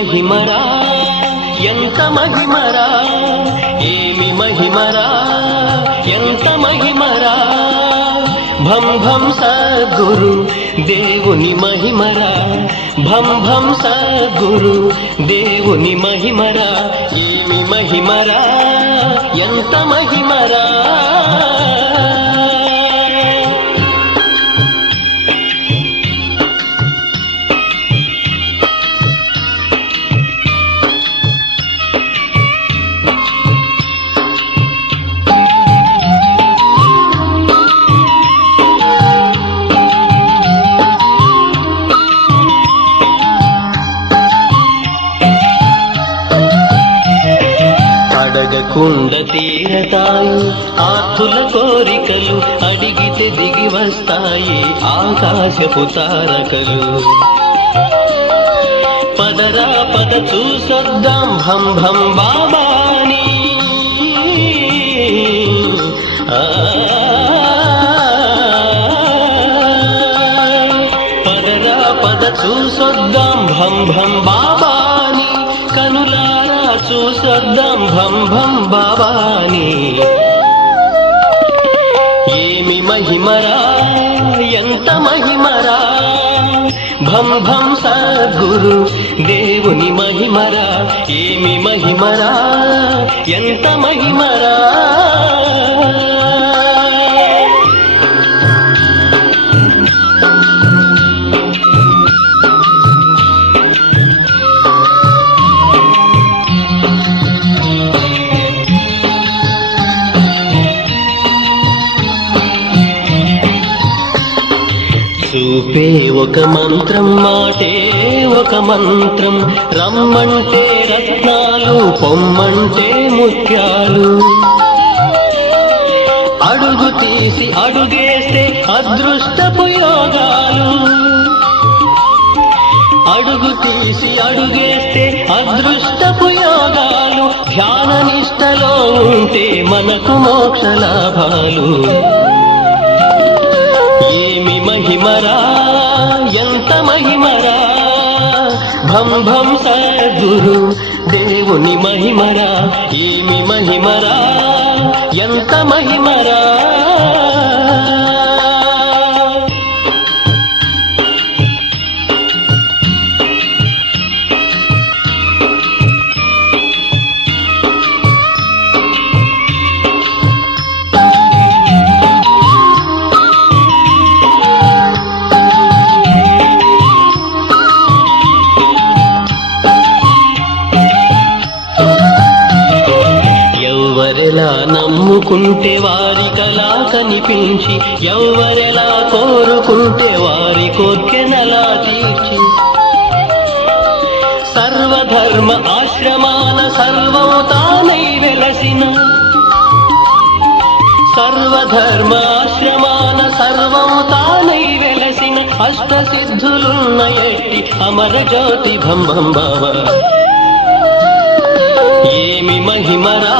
మహిమరా ఎంత మహిమరా, ఏమి మహిమరా ఎంత మహిమరా, భం భం సద్గురు దేవుని మహిమరా, భం భం సద్గురు దేవుని మహిమరా, ఏమి మహిమరా ఎంత మహిమరా. అడగకుండ తీరతాయి ఆతుల కోరికలు, అడిగితే దిగి వస్తాయి ఆకాశపు తారకలు. పదరా పద చూసొద్దాం భం భం బాబాని, పదరా పద చూసొద్దాం భం భం బాబాని, కనులారా చూసొద్దాం భం భం బాబాని. ఏమి మహిమరా ఎంత మహిమరా, భం భం సద్గురు దేవుని మహిమరా, ఏమి మహిమరా ఎంత మహిమరా. చూపే ఒక మంత్రం, మాటే ఒక మంత్రం, రమ్మంటే రత్నాలు పొమ్మంటే ముత్యాలు. అడుగు తీసి అడుగేస్తే అదృష్టపు యోగాలు, అడుగు తీసి అడుగేస్తే అదృష్టపు యోగాలు, ధ్యాన నిష్టలో ఉంటే మనకు మోక్ష లాభాలు. ఏమి మహిమరా ఎంత మహిమరా, భం భం సద్గురు దేవుని మహిమరా, ఏమి మహిమరా ఎంత మహిమరా. ఎవరెలా నమ్ముకుంటే వారికలా కనిపించి, ఎవరెలా కోరుకుంటే వారి కోర్కెనలా తీర్చి, సర్వధర్మ ఆశ్రమాన సర్వం తానై వెలసిన, సర్వధర్మ ఆశ్రమాన సర్వం తానై వెలసిన, అష్టసిద్ధులున్న ఎట్టి అమర జ్యోతి భం భం బాబా. ఏమి మహిమరా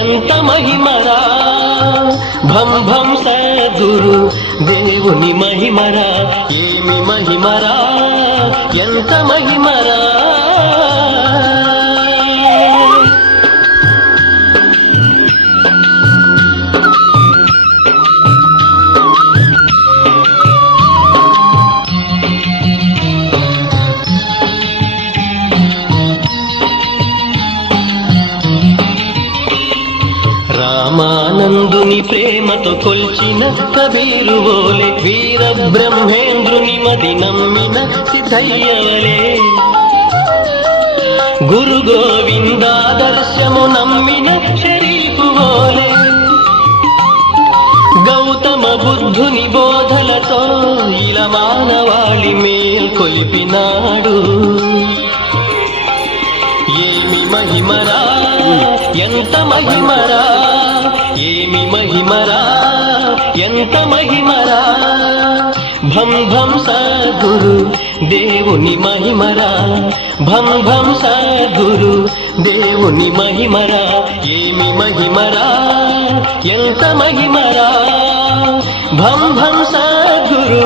ఎంత మహిమరా, భం భం సద్గురు దేవుని మహిమరా, ఏమి మహిమరా ఎంత మహిమరా. రామానందుని ప్రేమతో కొల్చిన కబీరు ఓలే, వీర బ్రహ్మేంద్రుని మది నమ్మిన సిద్ధయ్యవలే, గురు గోవిందాదర్శము నమ్మిన షరీఫు ఓలే, గౌతమ బుద్ధుని బోధలతో ఇలా మానవాళి మేల్కొలిపినాడు. ఏమి మహిమరా ఎంత మహిమరా, ఏమి మహిమరా ఎంత మహిమరా, భం భం సద్గురు దేవుని మహిమరా, భం భం సద్గురు దేవుని మహిమరా, ఏమి మహిమరా ఎంత మహిమరా, భం భం సద్గురు